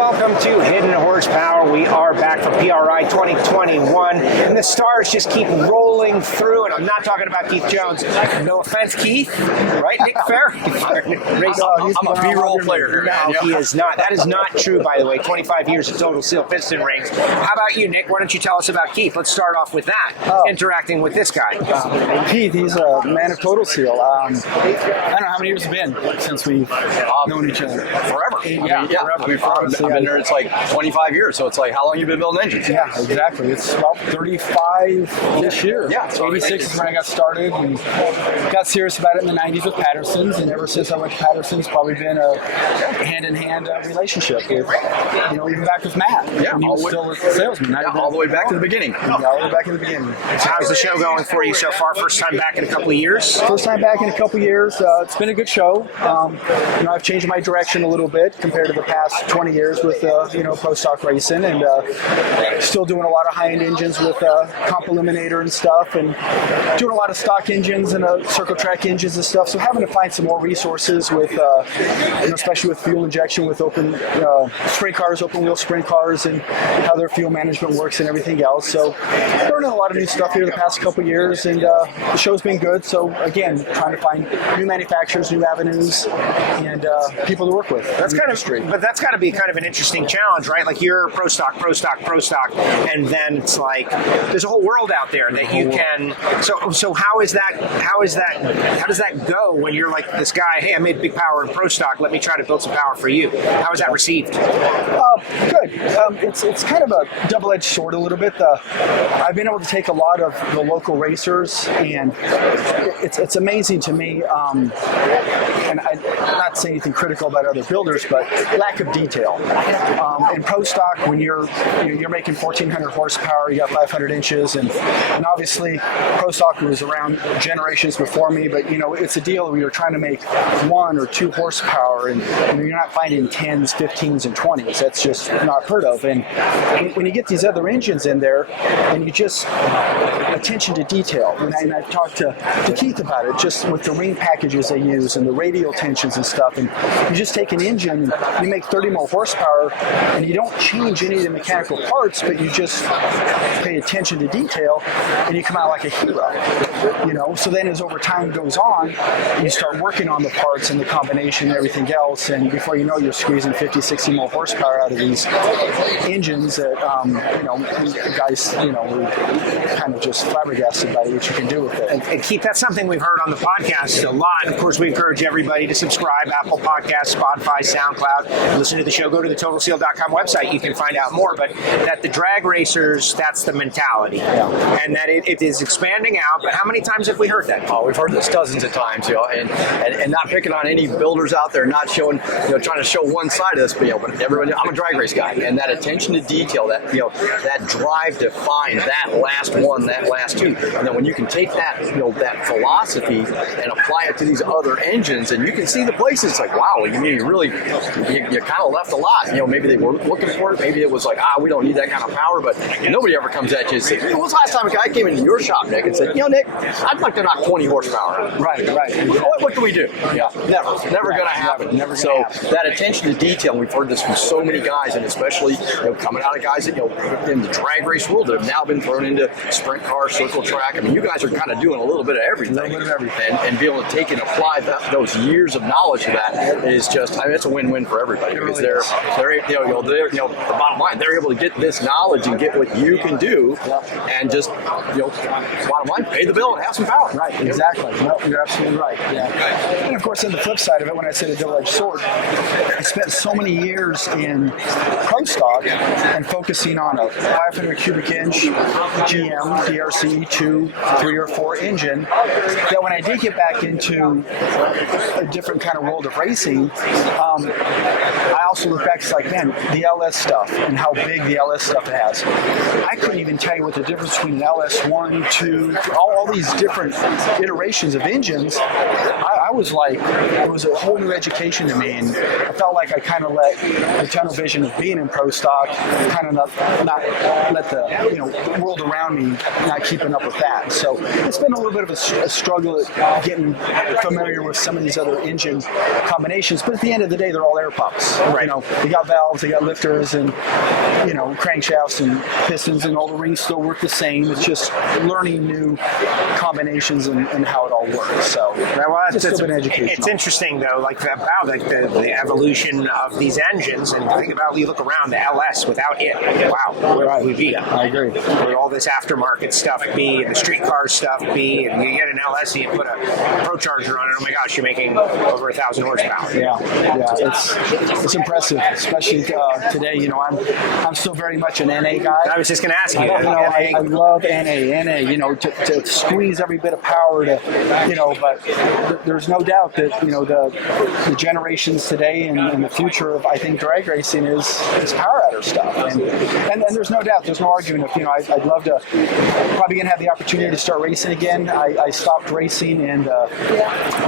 welcome to Hidden Horsepower. We are back for PRI 2021, and the stars just keep rolling through, and I'm not talking about Keith Jones. No offense, Keith, right? Nick Ferri. I'm a B-roll player here. No, he is not. That is not true, by the way. 25 years of total seal piston rings. How about you, Nick? Why don't you tell us about Keith? Let's start off with that, interacting with this guy. Keith, he's a man of total seal. I don't know how many years it's been since we've known each other. Forever. Yeah, forever. I've been there, it's like 25 years, so it's like, how long you been building engines? Yeah, exactly. It's about 35 this year. Yeah. So 86 is when I got started and got serious about it in the 90s with Patterson's, and ever since I went to Patterson's, probably been a hand-in-hand relationship with, even back with Matt. Yeah, when he was still a salesman. All the way back to the beginning. Yeah, all the way back in the beginning. So how's the show going for you so far? First time back in a couple of years? First time back in a couple years. It's been a good show. I've changed my direction a little bit compared to the past 20 years with pro stock racing, and still doing a lot of high-end engines with comp eliminator and stuff, and doing a lot of stock engines and circle track engines and stuff. So having to find some more resources with, especially with fuel injection with open sprint cars, open wheel sprint cars, and how their fuel management works and everything else. So learning a lot of new stuff here the past couple years, and the show's been good. So again, trying to find new manufacturers, new avenues, and people to work with. That's got to be kind of an interesting challenge, right? Like you're pro stock, and then it's like there's a whole world out there that you can. So how does that go when you're like this guy? Hey, I made big power in pro stock. Let me try to build some power for you. How is that received? Good. It's kind of a double-edged sword a little bit. I've been able to take a lot of the local racers, and it's amazing to me. And I'm not saying anything critical about other builders, but lack of detail. In pro stock, when you're making 1,400 horsepower, you got 500 inches, and obviously pro stock was around generations before me, but it's a deal where you're trying to make 1 or 2 horsepower, and you're not finding 10s, 15s, and 20s. That's just not heard of. And when you get these other engines in there, and you just attention to detail, and I've talked to Keith about it, just with the ring packages they use and the radial tensions and stuff, and you just take an engine, you make 30 more horsepower, and you don't change any of the mechanical parts, but you just pay attention to detail, and you come out like a hero. So then as over time goes on, you start working on the parts and the combination and everything else, and before you know, you're squeezing 50, 60 more horsepower out of these engines that, guys, were kind of just flabbergasted by what you can do with it. And Keith, that's something we've heard on the podcast a lot. Of course, we encourage everybody to subscribe, Apple Podcasts, Spotify, SoundCloud. Listen to the show, go to the TotalSeal.com website. You can find out more. But that the drag racers, that's the mentality. Yeah. And that it is expanding out. But how many times have we heard that? Oh, we've heard this dozens of times, and not picking on any builders out there, not showing, trying to show one side of this, but everyone, I'm a drag race guy, and that attention to detail, that that drive to find that last one, that last two, and then when you can take that, that philosophy and apply it to these other engines, and you can see the places, it's like, wow, you kind of left a lot. Maybe they were looking for it, maybe it was like, we don't need that kind of power, but nobody ever comes at you and says, when was the last time a guy came into your shop, Nick, and said, Nick, I'd like to knock 20 horsepower out. Right. What can we do? Yeah, never going to happen. That attention to detail, we've heard this from so many guys, and especially coming out of guys that in the drag race world that have now been thrown into sprint car, circle track. I mean, you guys are kind of doing a little bit of everything. And being able to take and apply those years of knowledge to that is just, it's a win-win for everybody, because they're the bottom line, they're able to get this knowledge and get what you can do, and just bottom line, pay the bill and have some power. Right, exactly. No, you're absolutely right. Yeah. And of course, on the flip side of it, when I said a double-edged sword, I spent so many years in pro stock and focusing on a 500 cubic inch GM DRC 2, 3, or 4 engine, that when I did get back into a different kind of world of racing, I also look back, it's like, man, the LS stuff and how big the LS stuff has. I couldn't even tell you what the difference between an LS1, 2, all these different iterations of engines. I was like, it was a whole new education to me, and I felt like I kind of let the tunnel vision of being in pro stock kind of not let the world around me not keeping up with that. So it's been a little bit of a struggle at getting familiar with some of these other engine combinations, but at the end of the day, they're all air pumps. Right. The got valves, they got lifters, and crankshafts and pistons, and all the rings still work the same. It's just learning new combinations and how it all works. So it's still been educational. It's interesting though, like about the evolution of these engines, and think about, you look around, the LS without it, wow, where would we be? I agree. With all this aftermarket stuff be, and the streetcar stuff be, and you get an LS and you put a Pro Charger on it, oh my gosh, you're making over 1,000 horsepower. Yeah, it's impressive, especially today. I'm still very much an NA guy. I was just going to ask you. I love NA. To squeeze every bit of power but there's no doubt that the generations today and the future of, I think, drag racing is power adder stuff, and there's no doubt, there's no argument. If I'd love to, probably gonna have the opportunity to start racing again. I stopped racing in the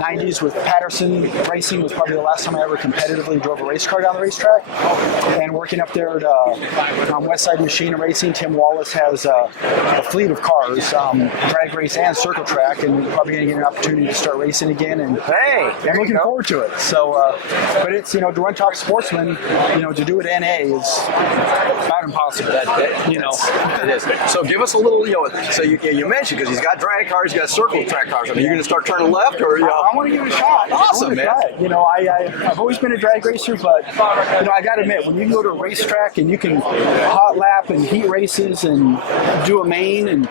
90s with Patterson Racing. Was probably the last time I ever competitively drove a race car down the racetrack. And working up there at Westside Machine Racing, Tim Wallace has a fleet of cars, drag race and circle track, and we're probably going to get an opportunity to start racing again. And I'm looking forward to it. So, but it's to run Top Sportsman, to do it NA is about impossible. It is. So give us a little, so you mentioned, because he's got drag cars, he's got circle track cars. I mean, you're going to start turning left, or I want to give it a shot. Awesome, man. I've always been a drag racer, but I got to admit, when you go to a racetrack and you can hot lap and heat races and do a main and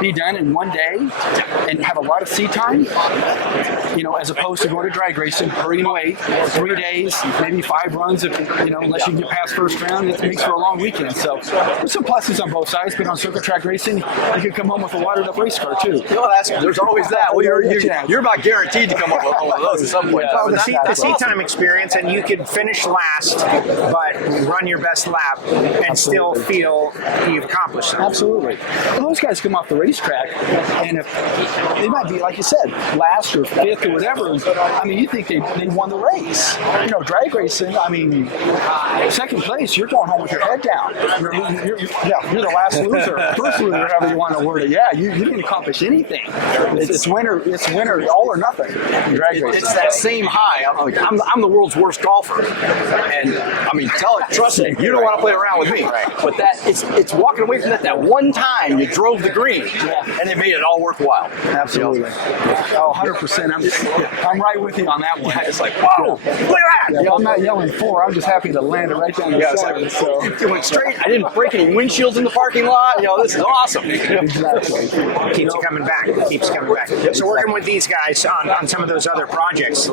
be done in one day and have a lot of seat time, as opposed to going to drag racing, hurry and wait 3 days, maybe 5 runs, if unless you get past first round, it makes for a long weekend. So there's some pluses on both sides. But on circle track racing, you can come home with a watered up race car too. There's always that. Well, you're about guaranteed to come up with one of those at some point. Well, the seat time experience, and you could finish last, but run your best lap and still feel you've accomplished something. Absolutely. Well, those guys come off the racetrack, and if they might be, like you said, last or fifth or whatever, you think they won the race. Drag racing, second place, you're going home with your head down. You're the last loser, first loser, however you want to word it. Yeah, you didn't accomplish anything. It's winner, all or nothing in drag racing. It's that same high. I'm the world's worst golfer, and trust me, you don't want to play around with me. Right. But it's walking away from that one time you drove the green, and it made it all worthwhile. Absolutely. 100%. I'm right with you on that one. It's like, whoa, look at that. Yeah, I'm not yelling for. I'm just happy to land it right down the center. It went straight. I didn't break any windshields in the parking lot. This is awesome. Exactly. Keeps you coming back. So working with these guys on some of those other projects,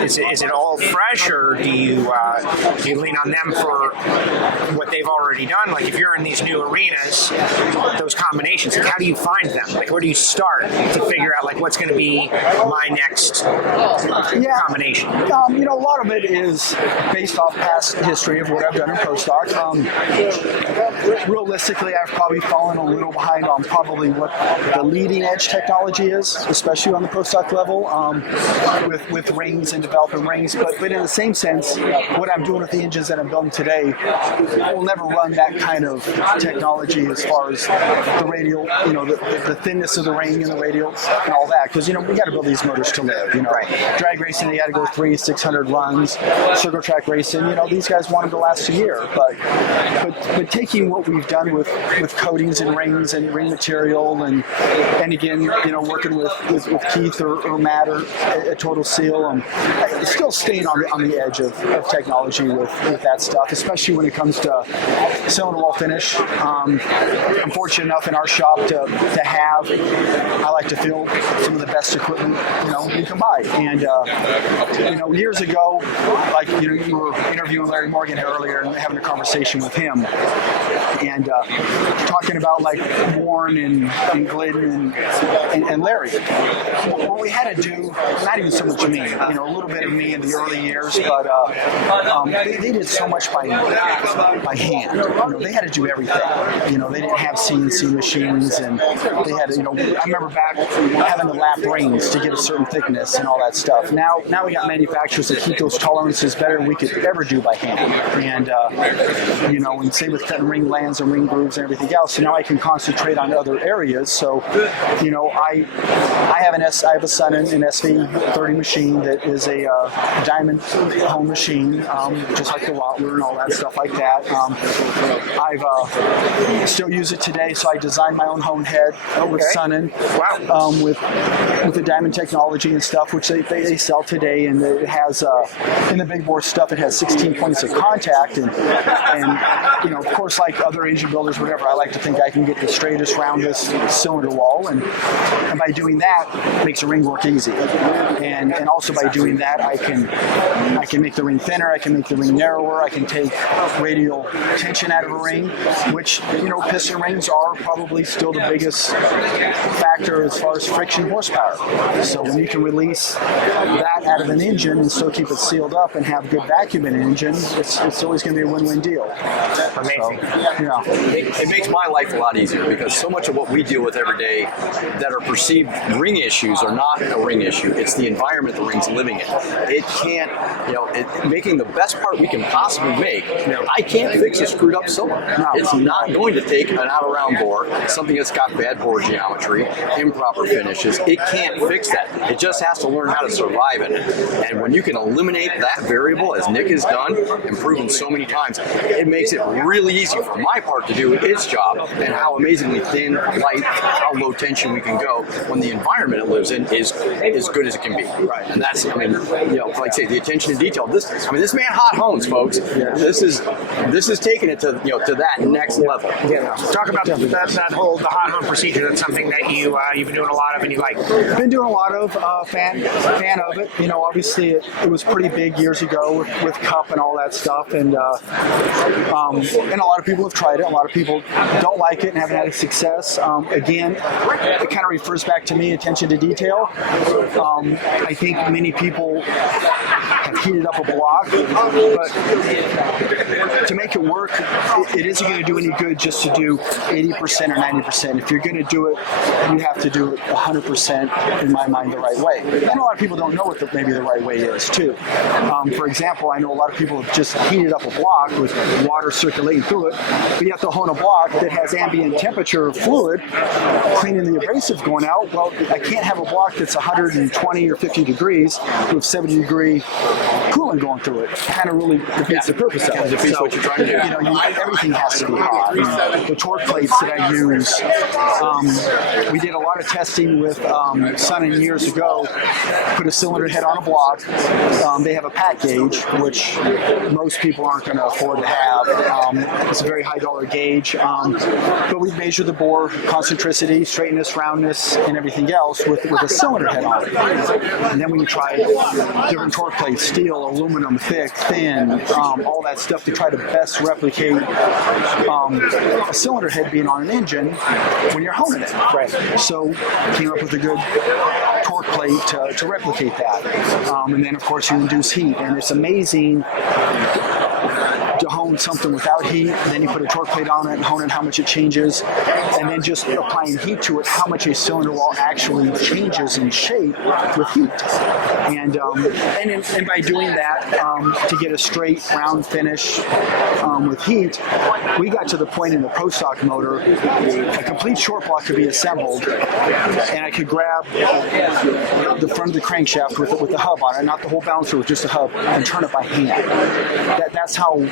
is it all fresh, or do you lean on them for what they've already done? Like if you're in these new arenas, those combinations, how do you find them? Like where do you start to figure out what's going to be my next combination? A lot of it is based off past history of what I've done in Pro Stock. Realistically, I've probably fallen a little behind on probably what the leading edge technology is, especially on the Pro Stock level, with rings and developing rings. But in the same sense, what I'm doing with the engines that I'm building today will never run that kind of technology as far as the radial, the thinness of the ring and the radial and all that. Because we got to build these motors to live. Drag racing, you got to go 300-600 runs. Circle track racing, these guys want them to last a year. But taking what we've done with coatings and rings and ring material, and again, working with Keith or Matt or at Total Seal, still staying on the edge of technology with that stuff, especially when it comes to cylinder wall finish. I'm fortunate enough in our shop to have, I like to feel, some of the best equipment you can buy. And years ago, you were interviewing Larry Morgan earlier and having a conversation with him, and talking about Warren and Glidden and Larry. What we had to do, not even so much me, a little bit of me in the early years, but they did so much by hand. They had to do everything. They didn't have CNC machines, and they had to, I remember back having to lap rings to get a certain thickness and all that stuff. Now we got manufacturers that keep those tolerances better than we could ever do by hand. And and same with cutting ring lands and ring grooves and everything else. So now I can concentrate on other areas. So, I have a Sun in SV30 machine that is a diamond home machine, just like the Wattler and all that stuff like that. I've still use it today, so I designed my own hone head with Sunnin. Wow. With the diamond technology and stuff, which they sell today, and it has in the big bore stuff, it has 16 points of contact, and of course, like other engine builders, whatever, I like to think I can get the straightest, roundest cylinder wall, and by doing that, makes the ring work easy, and also by doing that, I can make the ring thinner, I can make the ring narrower, I can take radial tension out of a ring, which piston rings are probably still the biggest factor as far as friction horsepower. So when you can release that out of an engine and still keep it sealed up and have good vacuum in an engine, it's always going to be a win-win deal. Amazing. So, It makes my life a lot easier because so much of what we deal with every day that are perceived ring issues are not a ring issue. It's the environment the ring's living in. It can't, making the best part we can possibly make. I can't fix a screwed up cylinder. No. It's not going to take an out-of-round bore, something that's got bad bore geometry, improper finishes. It can't fix that. It just has to learn how to survive in it. And when you can eliminate that variable, as Nick has done and proven so many times, it makes it really easy for my part to do its job, and how amazingly thin, light, how low tension we can go when the environment it lives in is as good as it can be. Right. And that's, like I say, the attention to detail. This man hot hones, folks. Yeah. This is taking it to that next level. Yeah. Talk about that whole the hot hone procedure. That's something that you've been doing a lot of, and you like. Been doing a lot of fan of it. Obviously it was pretty big years ago with Cup and all that stuff, and a lot of people have tried it. A lot of people don't like it and haven't had success. Again, it kind of refers back to me, attention to detail. I think many people have heated up a block, but to make it work, it isn't going to do any good just to do 80% or 90%. If you're going to do it, you have to do it 100%, in my mind, the right way. And a lot of people don't know what maybe the right way is, too. For example, I know a lot of people have just heated up a block with water circulating through it, but you have to hone a block that has ambient temperature fluid cleaning the abrasive going out. Well, I can't have a block that's 120 or 50 degrees with 70-degree coolant going through it. It kind of really defeats the purpose of it. Defeats what you're trying to do. Everything has to be hot. The torque plates that I use, we did a lot of testing with Sunnin years ago. Put a cylinder head on a block. They have a pack gauge, which most people aren't going to afford to have. It's a very high dollar gauge, but we measure the bore concentricity, straightness, roundness, and everything else with a cylinder head on it. And then we try different torque plates, steel, aluminum, thick, thin, all that stuff to try to best replicate a cylinder head being on an engine when you're honing it. Right. So came up with a good torque plate to replicate that. And then, of course, you induce heat, and it's amazing to hone something without heat, then you put a torque plate on it and hone it, how much it changes, and then just applying heat to it, how much a cylinder wall actually changes in shape with heat. And by doing that, to get a straight round finish with heat, we got to the point in the Pro Stock motor, a complete short block could be assembled, and I could grab the front of the crankshaft with the hub on it, not the whole balancer with just a hub, and turn it by hand. That's how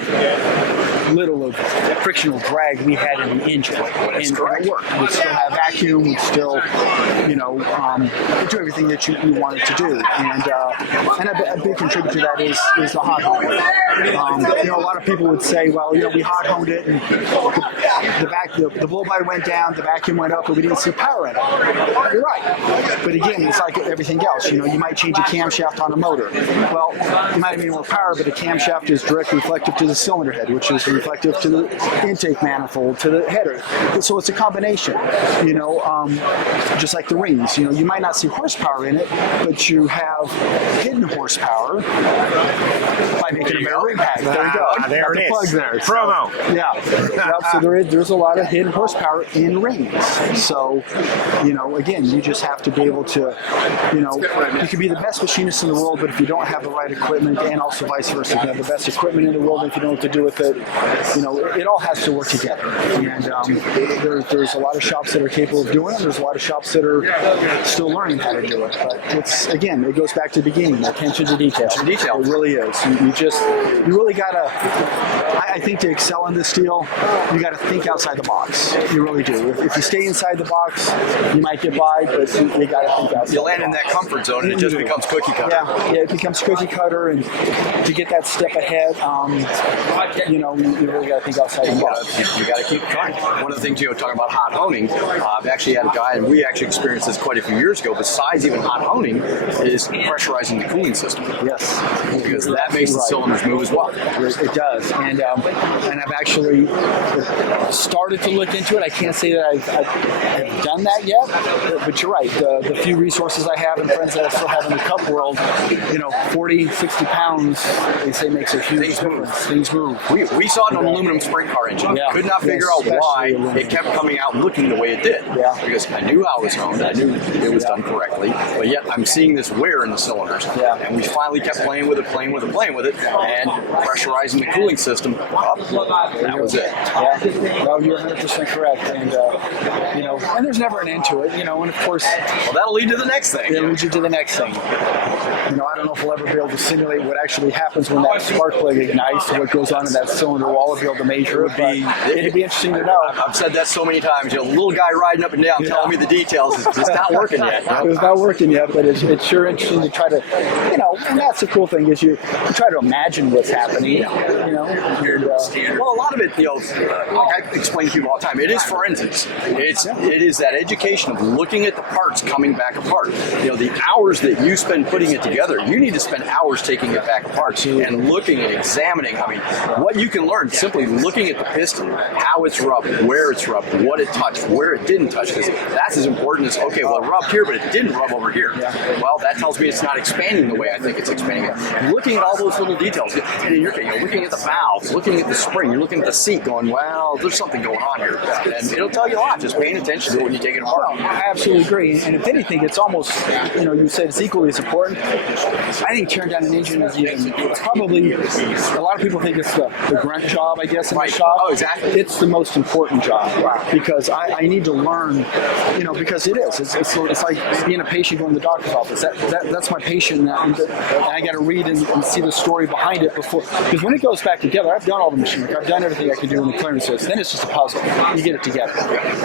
little of frictional drag we had in the engine, and it worked. We'd still have vacuum, we'd still, do everything that you wanted to do, and a big contributor to that is the hot hone. A lot of people would say, well, we hot honed it, and the blow by went down, the vacuum went up, but we didn't see power in it. You're right, but again, it's like everything else. You might change a camshaft on a motor. Well, you might have made more power, but a camshaft is directly reflective to the cylinder head, which is reflective to the intake manifold, to the header. So it's a combination, just like the rings. You might not see horsepower in it, but you have hidden horsepower by making a better ring pack. There you go. There it is. Plug there. Promo. So, yeah. So there's a lot of hidden horsepower in rings. So, again, you just have to be able to, you can be the best machinist in the world, but if you don't have the right equipment, and also vice versa, you can have the best equipment in the world, and if you don't know what to do with it, it all has to work together. And there's a lot of shops that are capable of doing it. There's a lot of shops that are still learning how to do it. But it goes back to the beginning, attention to detail. It really is. You really gotta. I think to excel in this deal, you got to think outside the box. You really do. If you stay inside the box, you might get by, but you got to think outside. You land in that comfort zone, and it just becomes cookie cutter. Yeah, it becomes cookie cutter, and to get that step ahead, you really got to think outside the box. You got to keep trying. One of the things, talking about hot honing, I've actually had a guy, and we actually experienced this quite a few years ago, besides even hot honing, is pressurizing the cooling system. Yes. Because that makes the cylinders move as well. It does. And I've actually started to look into it. I can't say that I've done that yet, but you're right. The few resources I have and friends that I still have in the cup world, 40, 60 pounds, they say makes a huge difference. Things move. We saw it on an aluminum sprint car engine. Yeah. Could not figure out why it kept coming out looking the way it did. Yeah. Because I knew how it was honed. I knew it was done correctly. But yet I'm seeing this wear in the cylinders. Yeah. And we finally kept playing with it, and pressurizing the cooling system up. That was it. Yeah. No, you're 100% correct. And, and there's never an end to it, and of course. Well, that'll lead to the next thing. It'll lead you to the next thing. I don't know if we'll ever be able to simulate what actually happens when that spark plug ignites, what goes on in that cylinder wall, to be able to measure it. It'd be interesting to know. I've said that so many times. Little guy riding up and down telling me the details. It's not working yet. It's not working yet, but it's sure interesting to try to, and that's the cool thing is you try to imagine what's happening, well, a lot of it, like I explain to people all the time, it is forensics. It is that education of looking at the parts coming back apart. The hours that you spend putting it together, you need to spend hours taking it back apart and looking and examining. What you can learn simply looking at the piston, how it's rubbed, where it's rubbed, what it touched, where it didn't touch, because that's as important as, okay, well, it rubbed here, but it didn't rub over here. Well, that tells me it's not expanding the way I think it's expanding it. Looking at all those little details, and in your case, looking at the valves, looking at the spring, you're looking at the seat going, well, there's something going on here. And it'll tell you a lot, just paying attention to it when you take it apart. I absolutely agree. And if anything, it's almost, you said it's equally as important. I think tearing down an engine is probably, a lot of people think it's the grunt job, I guess, in the shop. Oh, exactly. It's the most important job because I need to learn, because it is. It's like being a patient going to the doctor's office. That's my patient, and I got to read and see the story behind it before. Because when it goes back together, I've done all the machine work. I've done everything I can do in the clearances. Then it's just a puzzle. You get it together.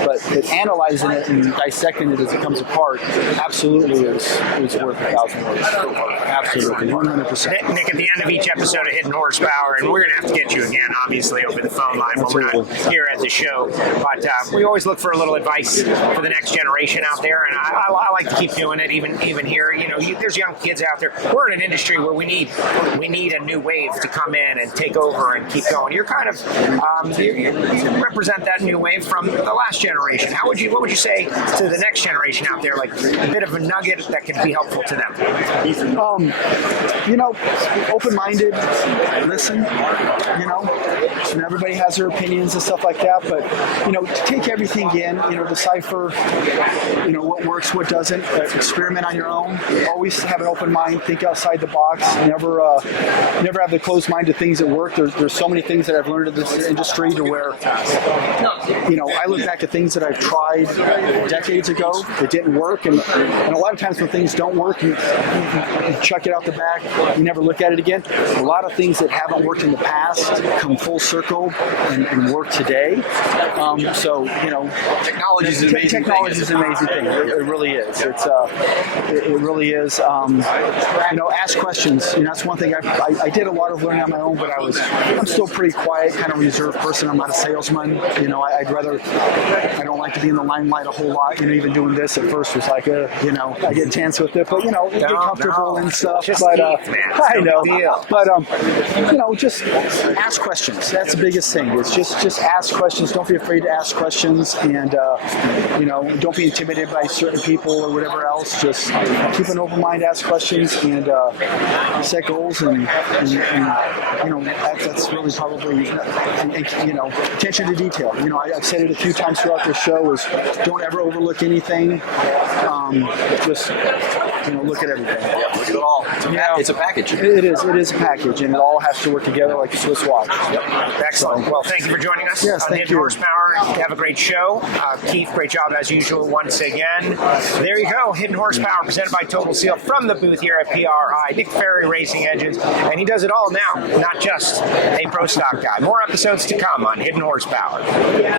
But analyzing it and dissecting it as it comes apart absolutely is worth 1,000 words. Absolutely, 100%. Nick, at the end of each episode of Hidden Horsepower, and we're going to have to get you again, obviously, over the phone line when we're not here at the show. But we always look for a little advice for the next generation out there, and I like to keep doing it even here. There's young kids out there. We're in an industry where we need a new wave to come in and take over and keep going. You're kind of you represent that new wave from the last generation. What would you say to the next generation out there, like a bit of a nugget that could be helpful to them? Open-minded, listen, everybody has their opinions and stuff like that, but, take everything in, decipher, what works, what doesn't, experiment on your own, always have an open mind, think outside the box, never have the closed mind to things that work. There's so many things that I've learned in this industry to where, I look back at things that I've tried decades ago that didn't work, and a lot of times when things don't work, you chuck it out the back, you never look at it again. A lot of things that haven't worked in the past come full circle and work today. Technology is an amazing thing. Technology is an amazing thing. It really is. It really is. Ask questions. That's one thing. I did a lot of learning on my own, but I'm still pretty quiet, kind of reserved person. I'm not a salesman. I'd rather. I don't like to be in the limelight a whole lot. Even doing this at first was like I get a chance with it, but get comfortable and stuff. But I know. But just ask questions. That's the biggest thing. It's just ask questions. Don't be afraid to ask questions, and don't be intimidated by certain people or whatever else. Just keep an open mind, ask questions, and set goals, and that's really importantly, probably, attention to detail. I've said it a few times throughout the show is don't ever overlook anything. Just look at everything. Yeah, look at it all. It's a package. It is a package, and it all has to work together like a Swiss watch. Excellent. Well, thank you for joining us Yes, on thank Hidden you. Horsepower. Have a great show. Keith, great job as usual once again. There you go. Hidden Horsepower presented by Total Seal from the booth here at PRI. Nick Ferri Racing Engines, and he does it all now, not just a pro stock guy. More episodes to come on Hidden Horsepower.